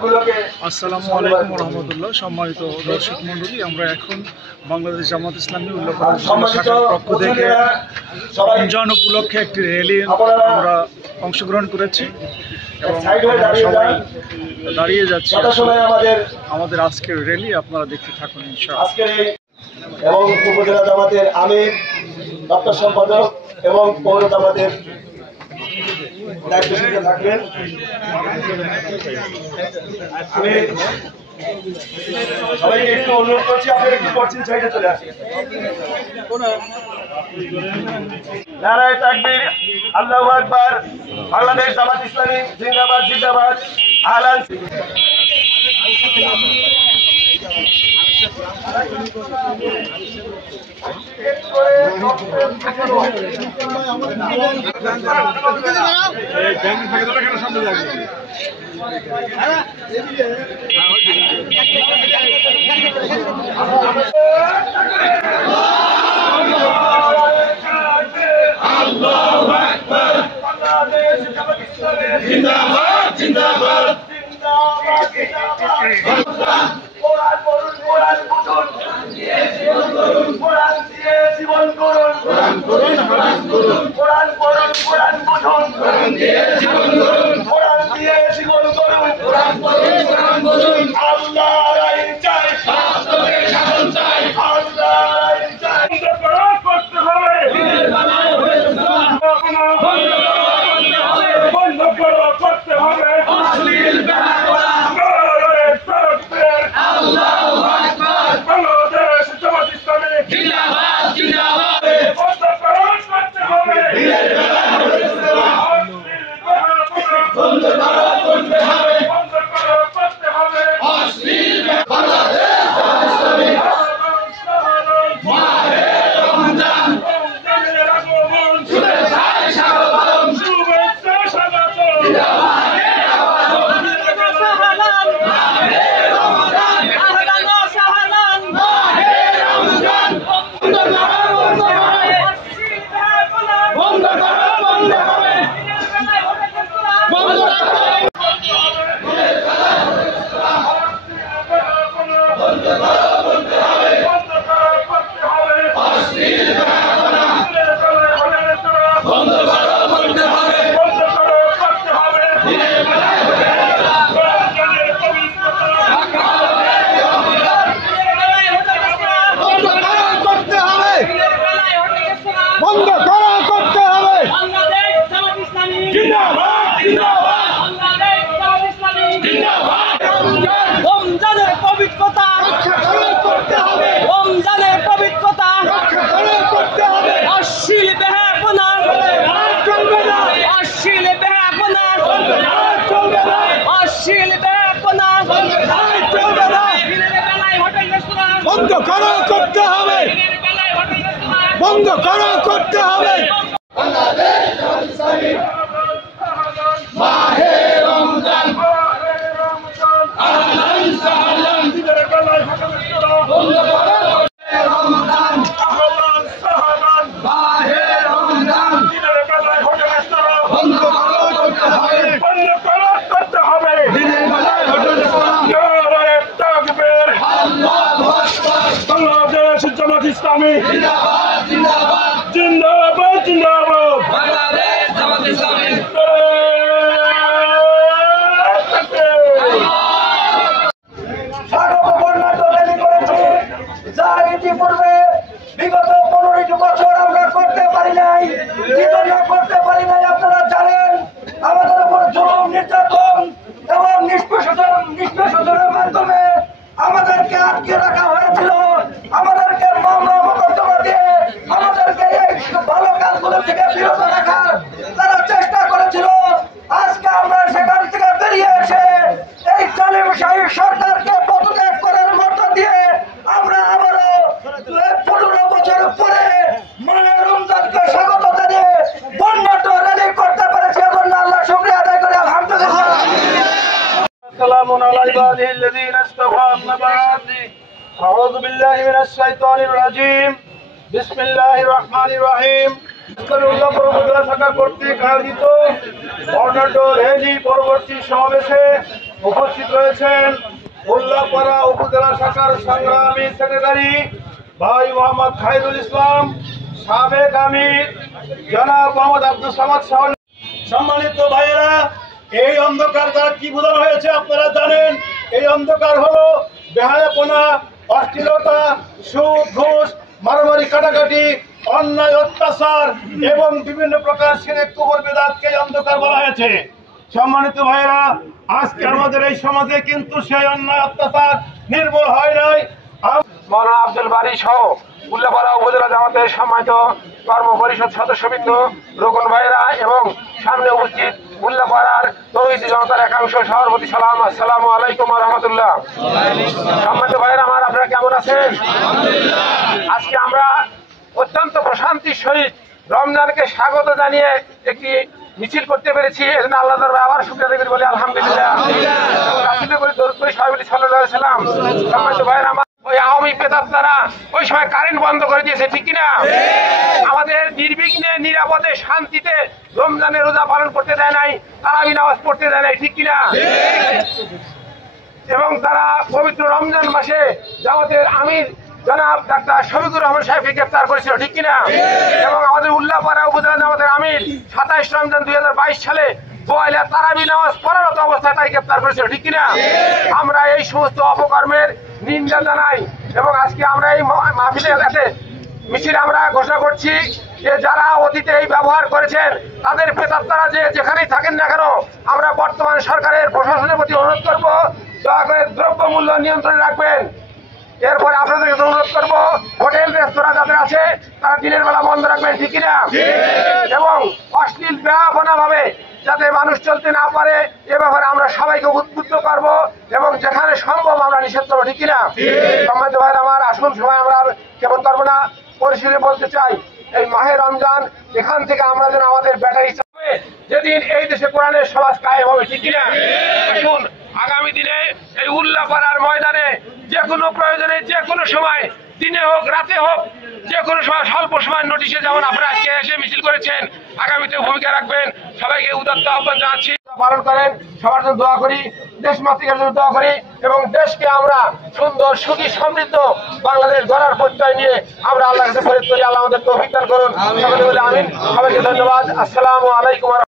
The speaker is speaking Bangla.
আসসালামু আলাইকুম রহমতুল্লাহ। সম্মানিত দর্শক মন্ডলী, আমরা এখন বাংলাদেশ জামাত ইসলামী উল্লাপাড়া শাখার পক্ষ থেকে রমজান উপলক্ষে একটি র্যালি আমরা অংশগ্রহণ করেছি এবং সবাই দাঁড়িয়ে যাচ্ছি। আমাদের আজকের র্যালি আপনারা দেখতে থাকুন ইনশাআল্লাহ। এবং উপজেলা জামাতের আমির, দপ্তর সম্পাদক এবং পৌর জামাতের থাকবেন। আমি সবাইকে একটু অনুরোধ করছি, আপনারা একটু পশ্চিম সাইডে চলে আসেন। নারায়ে তাকবীর, আল্লাহু আকবার। বাংলাদেশ জামাত ইসলামী জিন্দাবাদ জিন্দাবাদ। আহলান। জিন্দাবাদ জিন্দাবাদ কোরআন পড়ুন, কোরআন বুঝুন, কোরআন দিয়ে জীবন করুন, কোরআন করুন, হাদিস করুন, কোরআন পড়ুন, কোরআন বুঝুন, কোরআন দিয়ে জীবন করুন, কোরআন দিয়ে জীবন করুন, কোরআন পড়ুন, কোরআন বুঝুন। আল্লাহর আইন চাই, বাস্তবের শাসন চাই, আল্লাহর আইন চাই। করতে হবে, বন্ধ করো, করতে হবে অশ্লীল ব্যবহার। বাংলাদেশ জামাত ইসলামী জিন্দাবাদ জিন্দাবাদ। বন্ধ করো, করতে হবে, বন্ধ করো, করতে হবে, বন্ধ করো, করতে হবে অশ্লীল ব্যবহার। বাংলাদেশ জামাত ইসলামী মাহে রমজান, রমজানের আগমন, শুভেচ্ছায় স্বাগতম, শুভেচ্ছা স্বাগতম। রমজানের পবিত্রতা রক্ষা করতে হবে, রমজানের পবিত্রতা রক্ষা করতে হবে। অশ্লীল বেহায়াপনা চলবে না, অশ্লীল বেহায়াপনা চলবে না, চলবে না, অশ্লীল বেহায়াপনা চলবে না, চলবে না। দিনের বেলায় হোটেল রেস্তোরাঁ বন্ধ করো, করতে হবে, দিনের বেলায় হোটেল রেস্তোরাঁ বন্ধ করো, করতে হবে। বাংলাদেশ জামাত ইসলামী মাহে রমজান, আহলান সাহলান, দিনের বেলায় হোটেল রেস্তোরাঁ বন্ধ করো, রমজান আহলান সাহলান, মাহে রমজান, দিনের বেলায় হোটেল রেস্তোরাঁ বন্ধ করো, করতে হবে, বন্ধ করো, করতে হবে, দিনের বেলায় হোটেল রেস্তোরাঁ। নারায়ে তাকবীর, আল্লাহু আকবার। বাংলাদেশ জামাত ইসলামী জিন্দাবাদ জিন্দাবাদ, জিন্দাবাদ জিন্দাবাদ। বাংলাদেশ জামাত ইসলামী ইতিপূর্বে বিগত 15টি বছর আমরা করতে পারি নাই। কি জন্য করতে পারি নাই আপনারা জানেন। আমাদের উপর জুলুম, নির্যাতন এবং নিষ্পেষণের মাধ্যমে আমাদেরকে আটকে রাখা হয়েছিল। আমাদেরকে মামলা মোকদ্দমা দিয়ে আমাদেরকে এই ভালো কাজগুলো থেকে বিরত রাখার তারা চেষ্টা করেছিল। আজকে আমরা সেখান থেকে বেরিয়ে এসে এই জালিম শাহী সরকারকে পদত্যাগ করার মধ্য দিয়ে আমরা আবারও 15 বছর পরে মাহে রমজানকে স্বাগত জানিয়ে বর্ণাঢ্য র্যালি করতে পেরেছি। এজন্য আল্লাহ শুকরিয়া আদায় করি, আলহামদুলিল্লাহ। আসসালামু আলাইকুম আল্লাযীনা ইসতাফা আম্মা বা'দ। আউযু বিল্লাহি মিনাশ শাইতানির রাজীম। বিসমিল্লাহির রহমানির রহিম। উপজেলা শাখা কর্তৃক আয়োজিত বর্ণাঢ্য র্যালি পরবর্তী সমাবেশে উপস্থিত রয়েছেন উল্লাপাড়া উপজেলা শাখার সংগ্রামী সেক্রেটারি ভাই মোহাম্মদ খায়রুল ইসলাম, সাবেক আমির জনাব মোহাম্মদ আব্দুল সামাদ শাহ। সম্মানিত ভাইয়েরা, এই অন্ধকার দ্বারা কি বোঝানো হয়েছে আপনারা জানেন। এই অন্ধকার হলো বেহায়াপনা, অশ্লীলতা, সুদ, ঘুষ, মারামারি, কাটাকাটি, অন্যায়, অত্যাচার এবং বিভিন্ন প্রকার শিরক, কুফর, বিদআতকে অন্ধকার বলা হয়েছে। সম্মানিত ভাইয়েরা, আজকে আমাদের এই সমাজে কিন্তু সেই অন্যায় অত্যাচার নির্মূল হয় নাই। মাওলানা আব্দুল বারী সহ উল্লাপাড়া উপজেলা জামাতের সম্মানিত কর্ম পরিষদ সদস্যবৃন্দ, রোকন ভাইয়েরা এবং সামনে উপস্থিত উল্লাপাড়ার তৌহিদি জনতার একাংশ সভাপতি, আসসালামু আলাইকুম ওয়া রাহমাতুল্লাহ। সম্মানিত ভাইয়েরা আমার, আপনারা কেমন আছেন? আজকে আমরা অত্যন্ত প্রশান্তির সহিত রমজানকে স্বাগত জানিয়ে একটি মিছিল করতে পেরেছি। এজন্য আল্লাহ দরবারে আবার শুকরিয়া আদায় করি, বলি আলহামদুলিল্লাহ। রাসূলের প্রতি দরুদ পড়ি সবাই বলি সাল্লাল্লাহু আলাইহি সাল্লাম। সম্মানিত ভাইয়েরা আমার, ওই আওয়ামী প্রেতাত্মারা ওই সময় কারেন্ট বন্ধ করে দিয়েছে, ঠিক কিনা? আমাদের নির্বিঘ্নে নিরাপদে শান্তিতে রমজানের রোজা পালন করতে দেয় নাই, তারাবি নামাজ পড়তে দেয় নাই, ঠিক কিনা? এবং তারা পবিত্র রমজান মাসে জামাতের আমির জনাব ডাক্তার শফিকুর রহমান সাহেবকে গ্রেফতার করেছিল, ঠিক কিনা? এবং আমাদের উল্লাপাড়া উপজেলা জামাতের আমির 27 রমজান 2022 সালে বোয়ালিয়া তারাবি নামাজ পড়ারত অবস্থায় তাই গ্রেফতার করেছিল, ঠিক কিনা? আমরা এই সমস্ত অপকর্মের নিন্দা জানাই এবং আজকে আমরা এই মাহফিলে মিছিল আমরা ঘোষণা করছি যে যারা অতীতে এই ব্যবহার করেছেন তাদের প্রেতাত্মারা যে যেখানেই থাকেন না কেন, আমরা বর্তমান সরকারের প্রশাসনের প্রতি অনুরোধ করব, দয়া করে দ্রব্য মূল্য নিয়ন্ত্রণে রাখবেন। এরপরে আপনাদেরকে অনুরোধ করবো, হোটেল রেস্তোরাঁ যাদের আছে তারা দিনের বেলা বন্ধ রাখবেন, ঠিক কিনা? এবং অশ্লীল বেহায়াপনা ভাবে যাতে মানুষ চলতে না পারে এ ব্যাপারে আমরা সবাইকে উদ্বুদ্ধ করব এবং যেখানে সম্ভব আমরা নিষেধ করবো, ঠিক কিনা? সম্মানিত ভাইরা আমার, আসুন সময় আমরা কেমন করবো না, পরিশেষে বলতে চাই এই মাহে রমজান এখান থেকে আমরা যেন আমাদের ব্যাটারি চাপে যেদিন এই দেশে কোরআনের সমাজ কায়েম হবে, ঠিক কিনা? আসুন আগামী দিনে এই উল্লাপাড়ার ময়দানে যে কোনো প্রয়োজনে যে কোনো সময়, দিনে হোক রাতে হোক, যে কোনো সময় স্বল্প সময় নোটিশে, যেমন আপনারা আজকে এসে মিছিল করেছেন, আগামীতে ভূমিকা রাখবেন। সবাইকে উদাত্ত আহ্বান জানাচ্ছি, পালন করেন। সবার জন্য দোয়া করি, দেশ মাতৃকার জন্য দোয়া করি এবং দেশকে আমরা সুন্দর, সুখী, সমৃদ্ধ বাংলাদেশ গড়ার প্রত্যয় নিয়ে আমরা আল্লাহর কাছে ফরিয়াদ করি। আল্লাহ আমাদের তৌফিক দান করুন। সকলে বলে আমিন। সবাইকে ধন্যবাদ। আসসালামু আলাইকুম।